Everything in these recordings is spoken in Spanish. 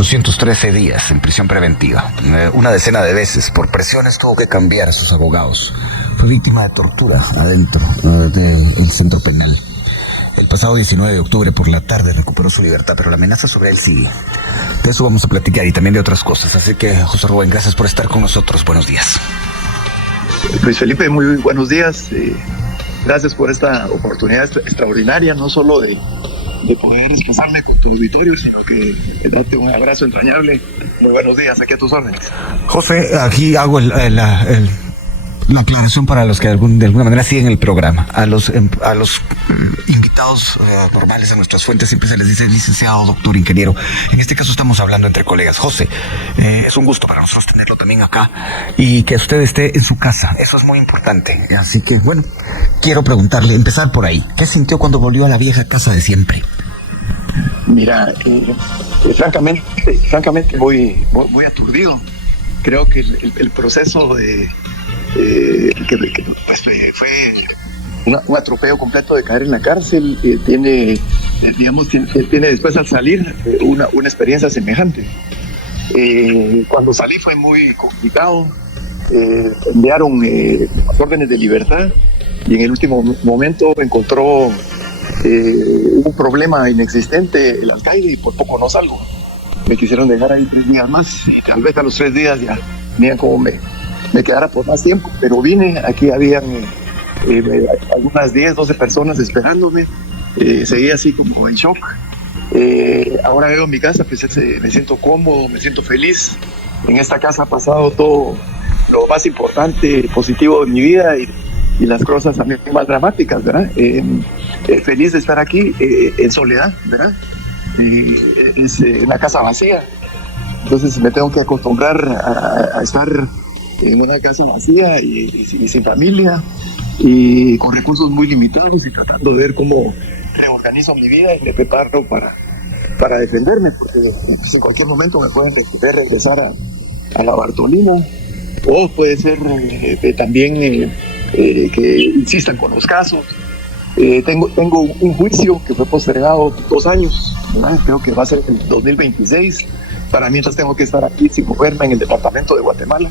813 días en prisión preventiva. Una decena de veces, por presiones, tuvo que cambiar a sus abogados. Fue víctima de tortura adentro del centro penal. El pasado 19 de octubre por la tarde recuperó su libertad, pero la amenaza sobre él sigue. De eso vamos a platicar y también de otras cosas. Así que, José Rubén, gracias por estar con nosotros. Buenos días. Luis Felipe, muy buenos días. Gracias por esta oportunidad extraordinaria, no solo de poder expresarme con tu auditorio, sino que darte un abrazo entrañable. Muy buenos días, aquí a tus órdenes. José, aquí hago la aclaración para los que de alguna manera siguen el programa. A los invitados normales a nuestras fuentes siempre se les dice licenciado, doctor, ingeniero. En este caso estamos hablando entre colegas. José, es un gusto para nosotros tenerlo también acá y que usted esté en su casa. Eso es muy importante. Así que, bueno, quiero preguntarle, empezar por ahí. ¿Qué sintió cuando volvió a la vieja casa de siempre? Mira, francamente muy aturdido. Creo que el proceso pues, fue un atropello completo de caer en la cárcel. Tiene después al salir una experiencia semejante. Cuando salí fue muy complicado. Enviaron órdenes de libertad y en el último momento encontró un problema inexistente el alcaide y por poco no salgo. Me quisieron dejar ahí 3 días más y tal vez a los 3 días ya vean cómo me quedara por más tiempo, pero vine, aquí habían algunas 10, 12 personas esperándome, seguí así como en shock. Ahora veo mi casa, pues me siento cómodo, me siento feliz. En esta casa ha pasado todo lo más importante, positivo de mi vida y las cosas también más dramáticas, ¿verdad? Feliz de estar aquí en soledad, ¿verdad? Es una casa vacía, entonces me tengo que acostumbrar a estar en una casa vacía y sin familia y con recursos muy limitados y tratando de ver cómo reorganizo mi vida y me preparo para defenderme, porque pues, en cualquier momento me pueden regresar a la Bartolina, o puede ser también que insistan con los casos. Tengo un juicio que fue postergado 2 años, ¿verdad? Creo que va a ser en el 2026. Para mientras tengo que estar aquí sin moverme en el departamento de Guatemala.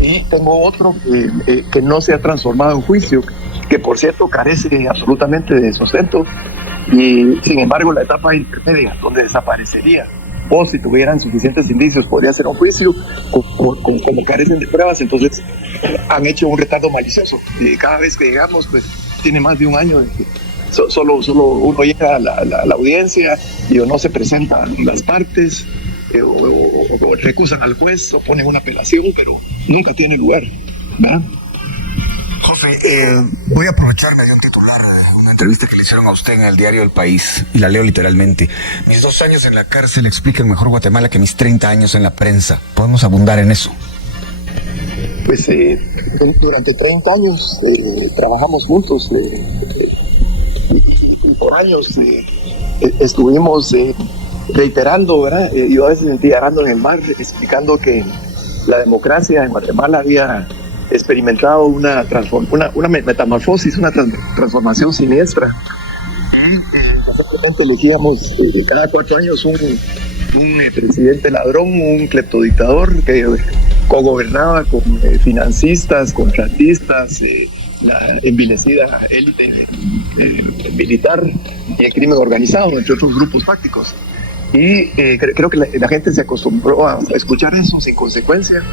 Y tengo otro que no se ha transformado en juicio, que por cierto carece absolutamente de sustento, y sin embargo la etapa intermedia, donde desaparecería, o si tuvieran suficientes indicios podría ser un juicio, como carecen de pruebas, entonces han hecho un retardo malicioso. Cada vez que llegamos, pues tiene más de un año de que solo uno llega a la audiencia y o no se presentan las partes, o recusan al juez o ponen una apelación, pero nunca tiene lugar, ¿verdad? José, voy a aprovecharme de un titular de una entrevista que le hicieron a usted en el diario El País, y la leo literalmente. Mis 2 años en la cárcel explican mejor Guatemala que mis 30 años en la prensa. ¿Podemos abundar en eso? Pues durante 30 años trabajamos juntos y por años estuvimos reiterando, ¿verdad? Yo a veces sentía arando en el mar, explicando que la democracia en Guatemala había experimentado una metamorfosis, una transformación siniestra. Básicamente elegíamos cada 4 años un presidente ladrón, un cleptodictador que cogobernaba con financistas, contratistas, la envilecida élite militar y el crimen organizado, entre otros grupos fácticos. Y creo que la gente se acostumbró a escuchar eso sin consecuencia,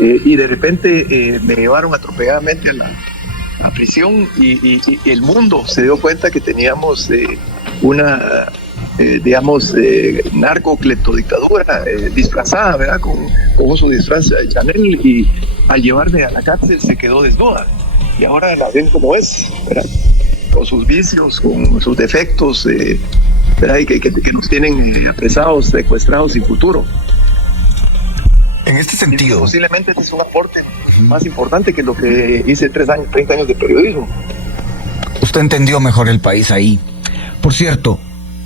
y de repente me llevaron atropelladamente a prisión y el mundo se dio cuenta que teníamos una narco-cleptodictadura disfrazada, ¿verdad? Con su disfraz de Chanel, y al llevarme a la cárcel se quedó desnuda y ahora la ven como es, ¿verdad? Con sus vicios, con sus defectos, ¿verdad? Y que nos tienen apresados, secuestrados sin futuro. En este sentido, posiblemente este es un aporte más importante que lo que hice 30 años de periodismo. Usted entendió mejor el país ahí. Por cierto,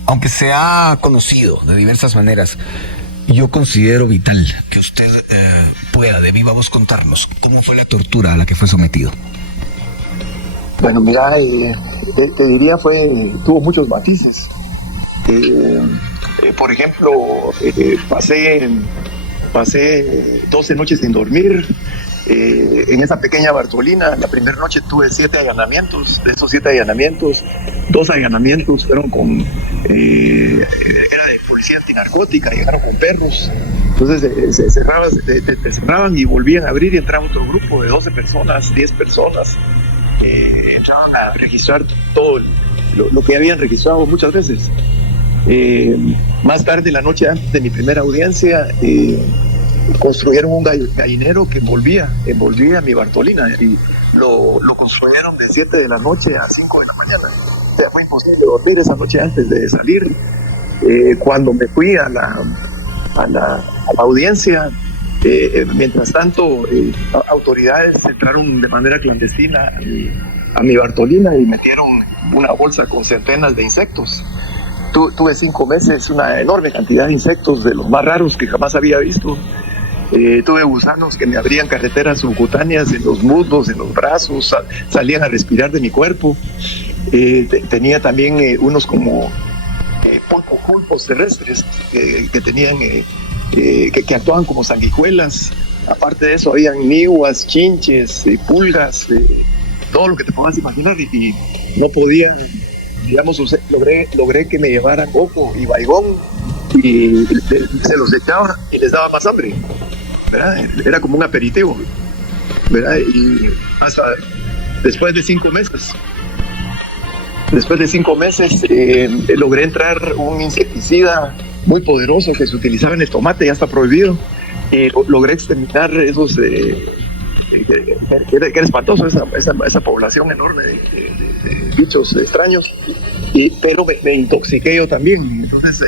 aunque se ha conocido de diversas maneras, yo considero vital que usted pueda de viva voz contarnos cómo fue la tortura a la que fue sometido. Bueno, mira, te diría tuvo muchos matices. Por ejemplo, pasé 12 noches sin dormir. En esa pequeña Bartolina, la primera noche tuve 7 allanamientos. De esos 7 allanamientos, 2 allanamientos fueron era de policía antinarcótica, llegaron con perros. Entonces se cerraban y volvían a abrir y entraba otro grupo de 12 personas, 10 personas. Entraban a registrar todo lo que habían registrado muchas veces. Más tarde, la noche antes de mi primera audiencia, construyeron un gallinero que envolvía mi Bartolina y lo construyeron de 7 de la noche a 5 de la mañana. O sea, fue imposible dormir esa noche antes de salir. Cuando me fui a la audiencia, mientras tanto, autoridades entraron de manera clandestina a mi Bartolina y metieron una bolsa con centenas de insectos. Tuve 5 meses, una enorme cantidad de insectos, de los más raros que jamás había visto. Tuve gusanos que me abrían carreteras subcutáneas en los muslos, en los brazos, salían a respirar de mi cuerpo. Tenía también unos como pulpos terrestres que tenían, que actuaban como sanguijuelas. Aparte de eso, habían niuas, chinches, pulgas, todo lo que te puedas imaginar, y no podía, digamos, logré que me llevaran coco y baigón y se los echaba y les daba más hambre, ¿verdad? Era como un aperitivo, ¿verdad? Y hasta después de 5 meses logré entrar un insecticida muy poderoso que se utilizaba en el tomate, ya está prohibido. Logré exterminar esos que era espantoso, esa población enorme de bichos extraños, pero me intoxiqué yo también. Entonces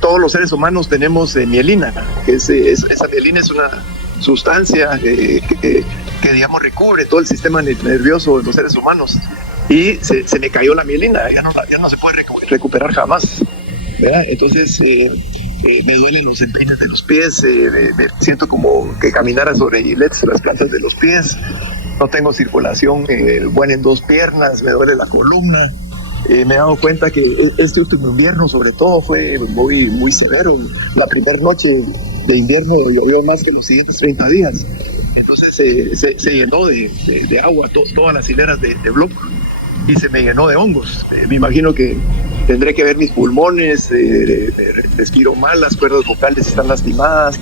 todos los seres humanos tenemos mielina, que esa mielina es una sustancia que digamos recubre todo el sistema nervioso de los seres humanos, y se me cayó la mielina, ya no se puede recuperar jamás, ¿verdad? Entonces me duelen los empeines de los pies, me siento como que caminara sobre giletes en las plantas de los pies, no tengo circulación buena en 2 piernas, me duele la columna. Me he dado cuenta que este último invierno sobre todo fue muy, muy severo. La primera noche de invierno llovió más que los siguientes 30 días. Entonces se llenó de agua todas las hileras de bloc, y se me llenó de hongos. Me imagino que tendré que ver mis pulmones, respiro mal, las cuerdas vocales están lastimadas.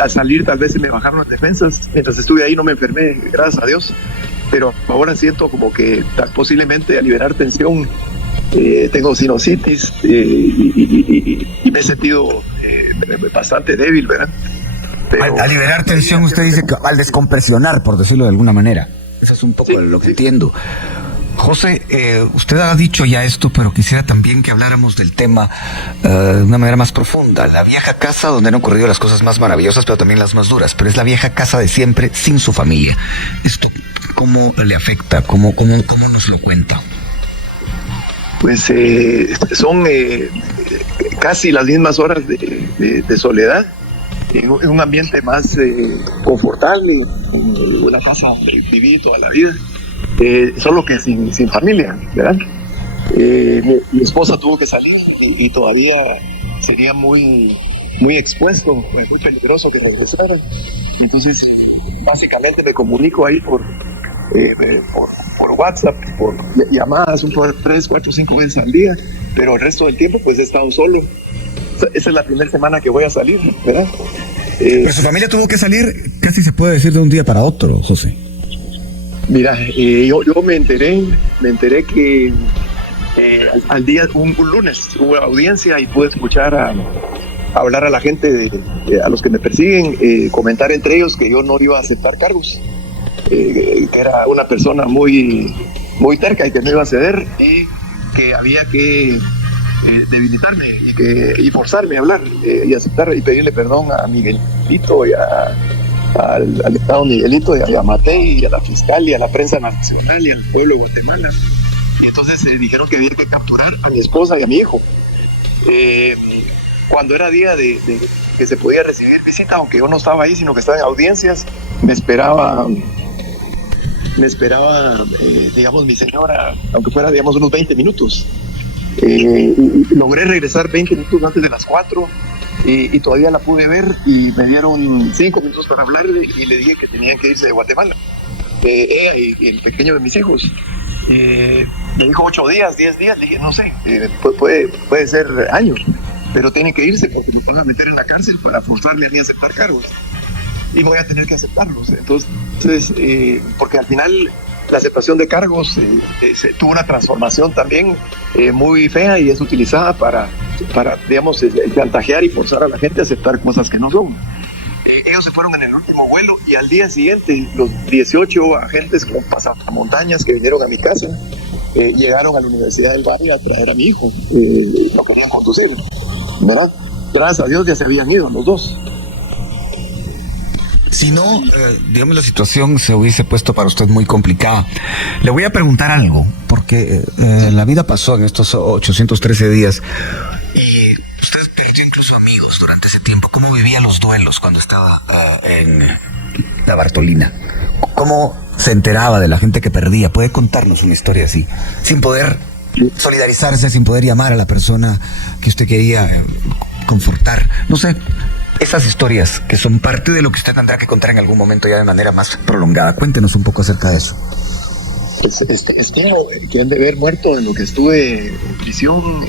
Al salir tal vez se me bajaron las defensas. Mientras estuve ahí no me enfermé, gracias a Dios. Pero ahora siento como que posiblemente a liberar tensión, tengo sinusitis, y me he sentido bastante débil, ¿verdad? Pero, al liberar tensión, usted dice que al descompresionar, por decirlo de alguna manera. Eso es un poco lo que entiendo. José, usted ha dicho ya esto, pero quisiera también que habláramos del tema de una manera más profunda. La vieja casa donde han ocurrido las cosas más maravillosas, pero también las más duras. Pero es la vieja casa de siempre, sin su familia. ¿Esto cómo le afecta? ¿Cómo nos lo cuenta? Pues son casi las mismas horas de soledad, en un ambiente más confortable, en una casa donde viví toda la vida. Solo que sin familia, ¿verdad? Mi esposa tuvo que salir y todavía sería muy, muy expuesto, muy peligroso que regresara. Entonces, básicamente me comunico ahí por WhatsApp, por llamadas, 3, 4, 5 veces al día, pero el resto del tiempo pues he estado solo. Esa es la primera semana que voy a salir, ¿verdad? Pero su familia tuvo que salir, casi se puede decir, de un día para otro, José. Mira, yo me enteré que al día, un lunes, hubo audiencia y pude escuchar hablar a la gente, a los que me persiguen, comentar entre ellos que yo no iba a aceptar cargos, que era una persona muy, muy terca y que no iba a ceder, y que había que debilitarme y forzarme a hablar y aceptar y pedirle perdón a Miguelito y al Estado Miguelito y a Matei y a la fiscal y a la prensa nacional y al pueblo de Guatemala. Entonces dijeron que había que capturar a mi esposa y a mi hijo. Cuando era día de que se podía recibir visita, aunque yo no estaba ahí, sino que estaba en audiencias, me esperaba, digamos, mi señora, aunque fuera, digamos, unos 20 minutos. y logré regresar 20 minutos antes de las 4 y todavía la pude ver y me dieron 5 minutos para hablarle y le dije que tenían que irse de Guatemala, ella y el pequeño de mis hijos. Me dijo 8 días, 10 días, le dije no sé, puede ser años, pero tienen que irse porque me van a meter en la cárcel para forzarle a mí a aceptar cargos y voy a tener que aceptarlos. Entonces, porque al final la aceptación de cargos tuvo una transformación también muy fea y es utilizada para digamos, chantajear y forzar a la gente a aceptar cosas que no son. Ellos se fueron en el último vuelo y al día siguiente los 18 agentes con pasamontañas que vinieron a mi casa llegaron a la Universidad del Valle a traer a mi hijo. No querían conducir, ¿verdad? Gracias a Dios ya se habían ido los dos. Si no, digamos, la situación se hubiese puesto para usted muy complicada. Le voy a preguntar algo, porque la vida pasó en estos 813 días y usted perdió incluso amigos durante ese tiempo. ¿Cómo vivía los duelos cuando estaba en la Bartolina? ¿Cómo se enteraba de la gente que perdía? ¿Puede contarnos una historia así, sin poder solidarizarse, sin poder llamar a la persona que usted quería confortar? No sé. Esas historias que son parte de lo que usted tendrá que contar en algún momento ya de manera más prolongada. Cuéntenos un poco acerca de eso. Estimo que han de haber muerto en lo que estuve en prisión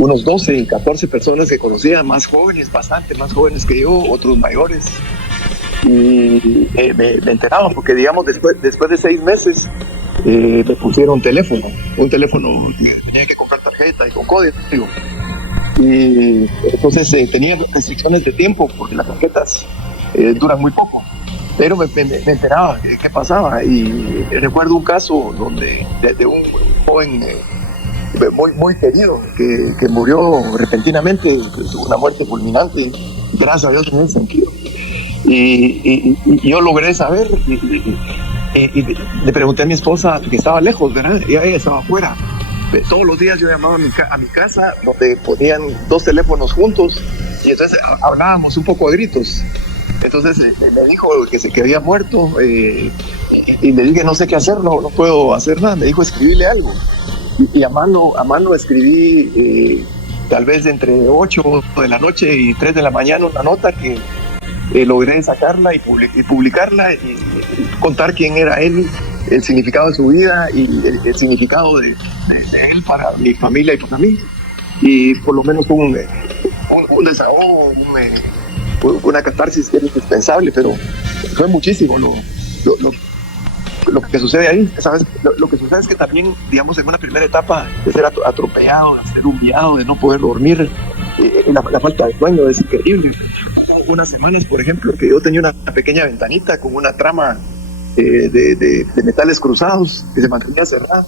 unos 12, 14 personas que conocía, más jóvenes, bastante más jóvenes que yo, otros mayores. Y me enteraba porque, digamos, después de 6 meses me pusieron un teléfono que tenía que comprar tarjeta y con código. Y entonces tenía restricciones de tiempo porque las tarjetas duran muy poco, pero me enteraba de qué pasaba. Y recuerdo un caso donde de un joven muy querido que murió repentinamente, una muerte fulminante, gracias a Dios en ese sentido. Y yo logré saber y le pregunté a mi esposa que estaba lejos, ¿verdad? Ella estaba afuera. Todos los días yo llamaba a mi casa donde ponían 2 teléfonos juntos y entonces hablábamos un poco a gritos. Entonces me dijo que había muerto y le dije no sé qué hacer, no puedo hacer nada. Me dijo escribirle algo y a mano escribí tal vez entre 8 de la noche y 3 de la mañana una nota que logré sacarla y publicarla y contar quién era él, el significado de su vida y el significado de él para mi familia y para mí. Y por lo menos un desahogo, una catarsis que era indispensable, pero fue muchísimo lo que sucede ahí. ¿Sabes? Lo que sucede es que también, digamos, en una primera etapa de ser atropellado, de ser humillado, de no poder dormir, la falta de sueño es increíble. Unas semanas, por ejemplo, que yo tenía una pequeña ventanita con una trama de metales cruzados que se mantenía cerrada,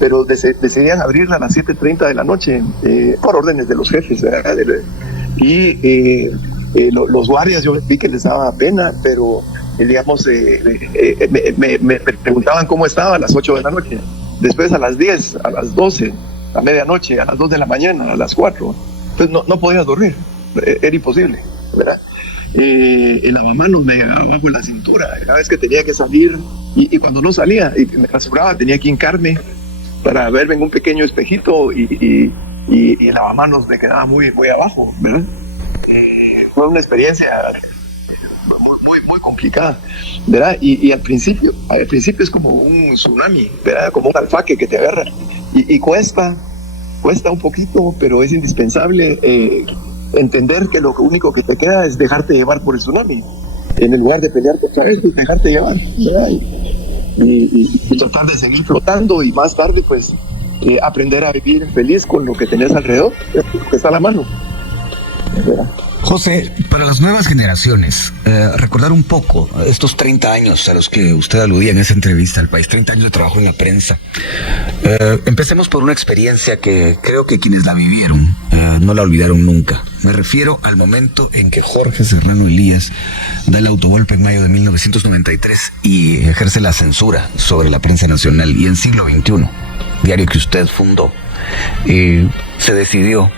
pero decidían abrirla a las 7:30 de la noche por órdenes de los jefes, ¿verdad? Y los guardias, yo vi que les daba pena, pero digamos me preguntaban cómo estaba a las 8 de la noche, después a las 10, a las 12, a medianoche, a las 2 de la mañana, a las 4, pues no podías dormir, era imposible, ¿verdad? El lavamanos me llegaba abajo en la cintura cada vez que tenía que salir y cuando no salía y me rasuraba tenía que hincarme para verme en un pequeño espejito y el lavamanos me quedaba muy abajo, ¿verdad? Fue una experiencia muy complicada, ¿verdad? Y al principio es como un tsunami, ¿verdad? Como un alfaque que te agarra y cuesta un poquito, pero es indispensable entender que lo único que te queda es dejarte llevar por el tsunami, en el lugar de pelear contra él, pues dejarte llevar, ¿verdad? Y tratar de seguir flotando y más tarde pues aprender a vivir feliz con lo que tenés alrededor, lo que está a la mano, ¿verdad? José, para las nuevas generaciones, recordar un poco estos 30 años a los que usted aludía en esa entrevista al país, 30 años de trabajo en la prensa. Empecemos por una experiencia que creo que quienes la vivieron no la olvidaron nunca. Me refiero al momento en que Jorge Serrano Elías da el autogolpe en mayo de 1993 y ejerce la censura sobre la prensa nacional. Y en Siglo XXI, diario que usted fundó, se decidió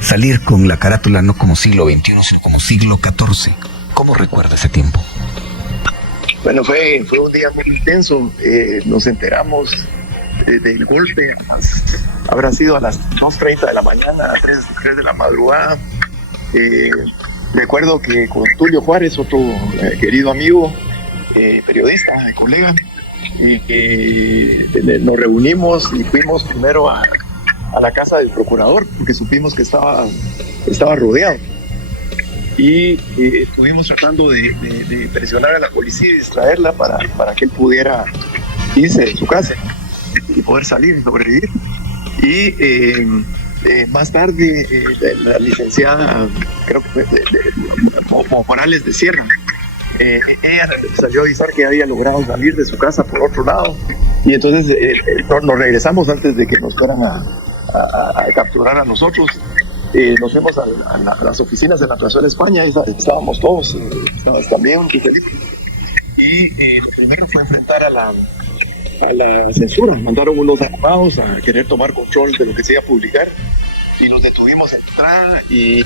salir con la carátula no como Siglo XXI, sino como Siglo XIV. ¿Cómo recuerda ese tiempo? Bueno, fue un día muy intenso. Nos enteramos del golpe habrá sido a las 2:30 de la mañana, a 3 de la madrugada. Recuerdo que con Tulio Juárez, otro querido amigo, periodista, colega, nos reunimos y fuimos primero a la casa del procurador, porque supimos que estaba rodeado. Y estuvimos tratando de presionar a la policía y distraerla para que él pudiera irse de su casa y poder salir y sobrevivir. Y más tarde, la licenciada, creo que Morales de Sierra, ella salió a avisar que había logrado salir de su casa por otro lado. Y entonces nos regresamos antes de que nos fueran a capturar a nosotros. Nos fuimos a las oficinas de la Plazuela España y estábamos todos, estabas también, Felipe. Y lo primero fue enfrentar a la censura. Mandaron unos abogados a querer tomar control de lo que se iba a publicar y nos detuvimos en entrada y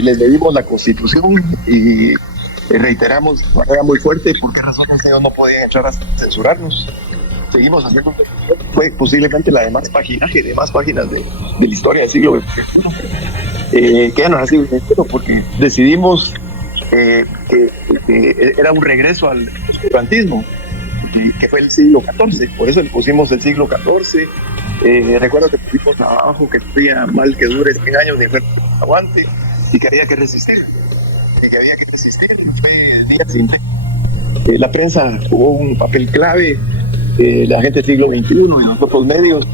les leímos la Constitución y reiteramos de manera muy fuerte por qué razones ellos no podían entrar a censurarnos. Seguimos haciendo, fue posiblemente la de más paginaje, de más páginas de la historia del siglo XXI, que ya no ha sido XXI, porque decidimos que era un regreso al oscurantismo, que fue el siglo XIV, por eso le pusimos el siglo XIV. Recuerdo que pusimos abajo que decía mal que dure 100 años de enfermo aguante y que había que resistir, la prensa jugó un papel clave. La gente del siglo XXI y los otros medios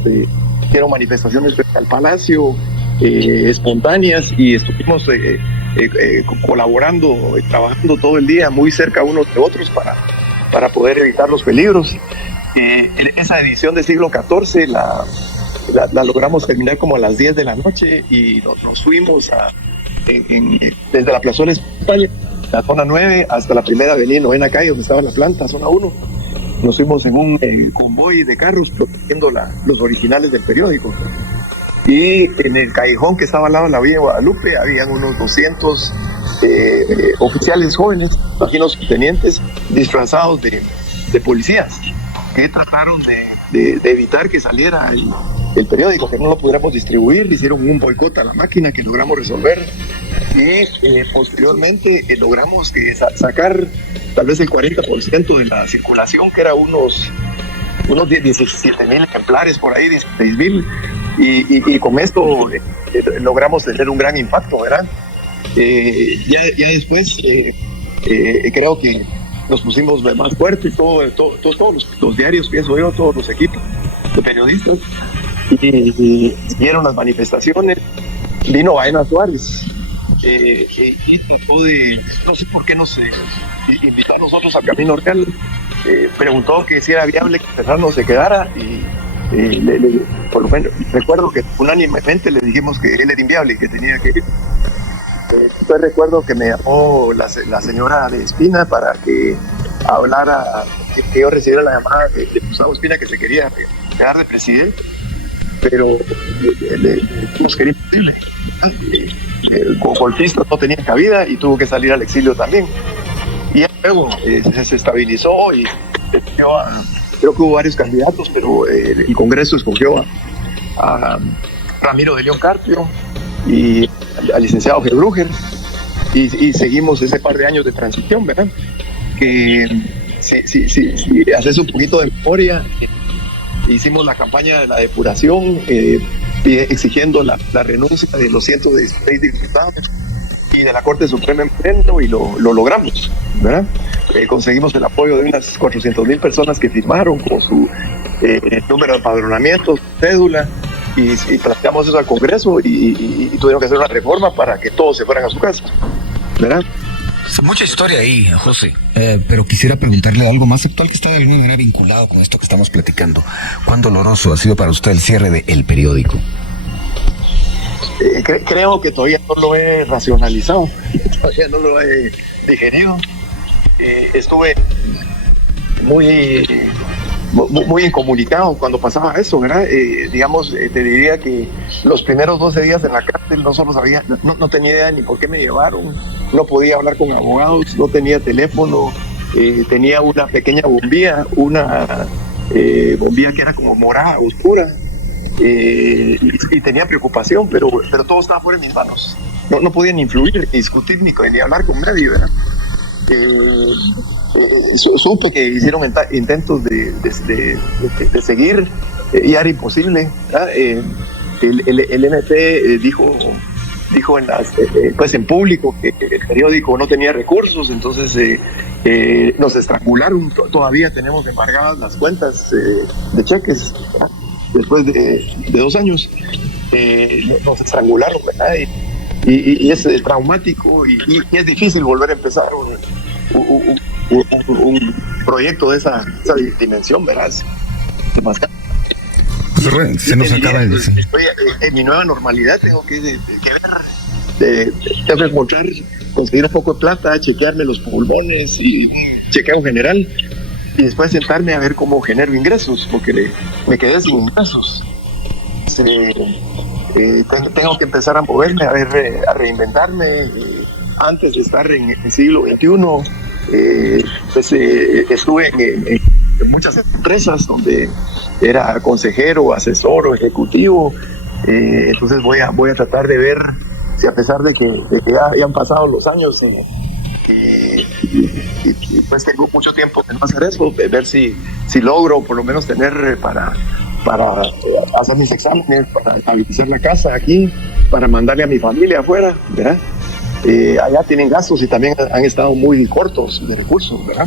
hicieron manifestaciones frente al Palacio, espontáneas, y estuvimos colaborando, trabajando todo el día muy cerca unos de otros para poder evitar los peligros. Esa edición del siglo XIV la logramos terminar como a las 10 de la noche y nos fuimos desde la Plazuela España, la zona 9, hasta la primera avenida, 9ª calle, donde estaba la planta, zona 1. Nos fuimos en un convoy de carros protegiendo los originales del periódico. Y en el callejón que estaba al lado de la Villa de Guadalupe habían unos 200 oficiales jóvenes, imagino tenientes, disfrazados de policías, que trataron de evitar que saliera el periódico, que no lo pudiéramos distribuir. Le hicieron un boicot a la máquina que logramos resolver. Y posteriormente logramos sacar tal vez el 40% de la circulación, que era unos 17,000 ejemplares, por ahí 16,000, y con esto logramos tener un gran impacto, ¿verdad? Ya después creo que nos pusimos más fuertes, todos los diarios, pienso yo, todos los equipos de periodistas, y vieron las manifestaciones. Vino Baena Suárez, y trató no sé por qué nos invitó a nosotros al Camino Real, preguntó que si era viable que Fernando se quedara, y por lo menos recuerdo que unánimemente le dijimos que él era inviable y que tenía que ir. Después recuerdo que me llamó la señora de Espina para que hablara, que yo recibiera la llamada de Gustavo Espina, que se quería quedar de presidente, pero nos quería imposible. Con golpistas no tenía cabida y tuvo que salir al exilio también. Y luego se estabilizó y creo que hubo varios candidatos, pero el Congreso escogió a Ramiro de León Carpio y al licenciado Gebruger, y seguimos ese par de años de transición, ¿verdad? Que si haces un poquito de memoria, hicimos la campaña de la depuración, exigiendo la renuncia de los 116 diputados y de la Corte Suprema en pleno, y lo logramos, ¿verdad? Conseguimos el apoyo de unas 400,000 personas que firmaron con su número de empadronamiento, cédula, y planteamos eso al Congreso, y tuvieron que hacer una reforma para que todos se fueran a su casa, ¿verdad? Mucha historia ahí, José. Pero quisiera preguntarle algo más actual que está de alguna manera vinculado con esto que estamos platicando. ¿Cuán doloroso ha sido para usted el cierre de El Periódico? Creo que todavía no lo he racionalizado, todavía no lo he digerido. Estuve muy incomunicado cuando pasaba eso, ¿verdad? Digamos, te diría que los primeros 12 días en la cárcel no solo sabía, no tenía idea ni por qué me llevaron, no podía hablar con abogados, no tenía teléfono, tenía una pequeña bombilla, bombilla que era como morada, oscura, y tenía preocupación, pero todo estaba fuera de mis manos. No podía ni influir, ni discutir, ni hablar con nadie, ¿verdad? Supe que hicieron intentos de seguir, y era imposible, ¿verdad? El MP dijo pues en público que el periódico no tenía recursos, entonces nos estrangularon. Todavía tenemos embargadas las cuentas de cheques, ¿verdad? Después de 2 años nos estrangularon, ¿verdad? Y es traumático, y es difícil volver a empezar un proyecto de esa dimensión, verás. Se nos acaba el... En mi nueva normalidad tengo que ver, tengo que encontrar, conseguir un poco de plata, chequearme los pulmones y un chequeo general, y después sentarme a ver cómo genero ingresos, porque me quedé sin ingresos. Tengo que empezar a moverme, a reinventarme. Antes de estar en el siglo XXI, estuve en muchas empresas donde era consejero, asesor o ejecutivo. Entonces voy a tratar de ver si, a pesar de que ya han pasado los años, y pues tengo mucho tiempo de no hacer eso, de ver si logro por lo menos tener para hacer mis exámenes, para estabilizar la casa aquí, para mandarle a mi familia afuera, ¿verdad? Allá tienen gastos y también han estado muy cortos de recursos, ¿verdad?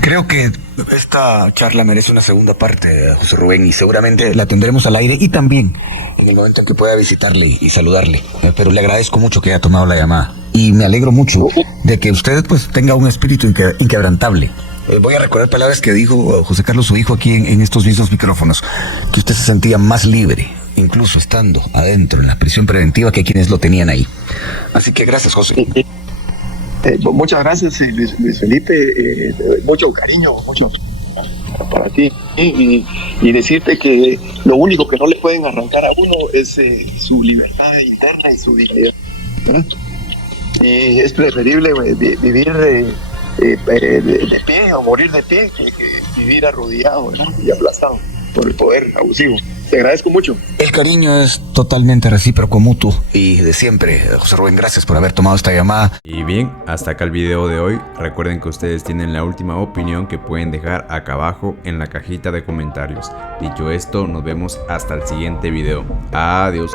Creo que esta charla merece una segunda parte, José Rubén, y seguramente la tendremos al aire y también en el momento en que pueda visitarle y saludarle. Pero le agradezco mucho que haya tomado la llamada y me alegro mucho de que usted pues tenga un espíritu inquebrantable. Voy a recordar palabras que dijo José Carlos, su hijo, aquí en estos mismos micrófonos, que usted se sentía más libre, incluso estando adentro en la prisión preventiva, que quienes lo tenían ahí. Así que gracias, José. Muchas gracias, Luis Felipe. Mucho cariño, mucho para ti. Y decirte que lo único que no le pueden arrancar a uno es su libertad interna y su dignidad, ¿verdad? Es preferible vivir de pie o morir de pie que vivir arrodillado, ¿no? Y aplastado por el poder abusivo. Te agradezco mucho. El cariño es totalmente recíproco, mutuo y de siempre. José Rubén, gracias por haber tomado esta llamada. Y bien, hasta acá el video de hoy. Recuerden que ustedes tienen la última opinión que pueden dejar acá abajo en la cajita de comentarios. Dicho esto, nos vemos hasta el siguiente video. Adiós.